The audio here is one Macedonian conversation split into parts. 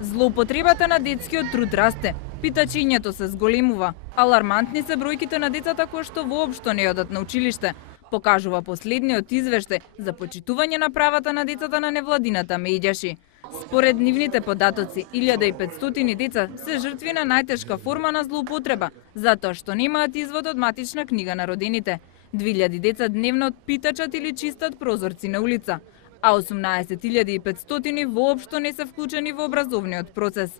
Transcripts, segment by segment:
Злоупотребата на детскиот труд расте, питачењето се зголемува, алармантни се бројките на децата кои што воопшто не одат на училиште, покажува последниот извештај за почитување на правата на децата на невладината Медјаши. Според нивните податоци, 1500 деца се жртви на најтешка форма на злоупотреба, затоа што немаат извод од матична книга на родените. 2000 деца дневно питачат или чистат прозорци на улица, а 18500 воопшто не се вклучени во образовниот процес.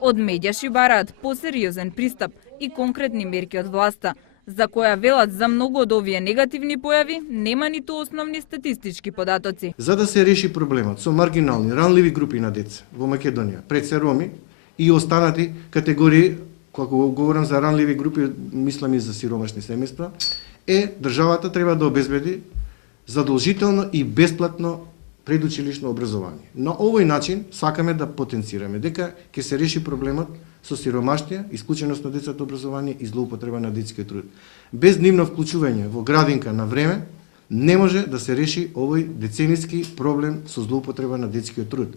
Од Медјаши бараат посериозен пристап и конкретни мерки од власта, за која велат за многу од овие негативни појави нема ниту основни статистички податоци. За да се реши проблемот со маргинални, ранливи групи на деца во Македонија, пред се роми и останати категории, кога говорам за ранливи групи, мислам и за сиромашни семејства, државата треба да обезбеди задолжително и бесплатно предучилишно образование. На овој начин сакаме да потенцираме дека ќе се реши проблемот со сиромаштија, исклученост на децата образование и злоупотреба на детскиот труд. Без нивно вклучување во градинка на време не може да се реши овој децениски проблем со злоупотреба на детскиот труд.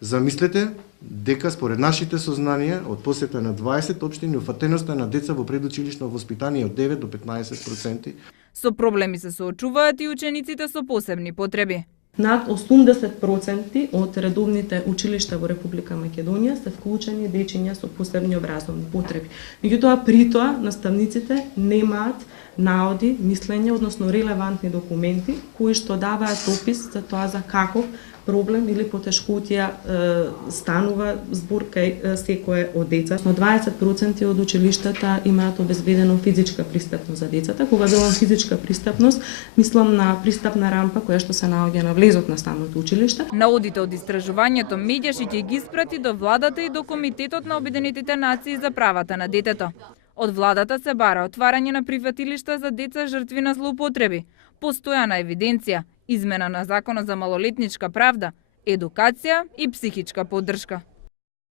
Замислете дека според нашите сознанија од посета на 20 општини уфатеноста на деца во предучилишно воспитание од 9 до 15%. Со проблеми се соочуваат и учениците со посебни потреби. Над 80% од редовните училишта во Република Македонија се вклучени дечиња со посебни образовни потреби. Меѓутоа, при тоа наставниците немаат наоди, мислење, односно релевантни документи кои што даваат опис за тоа за каков проблем или потешкотија станува збор кај секое од деца. Но 20% од училиштата имаат обезбедено физичка пристапност за децата. Кога велам физичка пристапност, мислам на пристапна рампа која што се наоѓа на влезот на самото училиште. Наодите од истражувањето Медјаши ќе ги испрати до владата и до Комитетот на Обединетите нации за правата на детето. Од владата се бара отварање на прифатилишта за деца жртви на злоупотреби, постојана евиденција, измена на законот за малолетничка правда, едукација и психичка поддршка.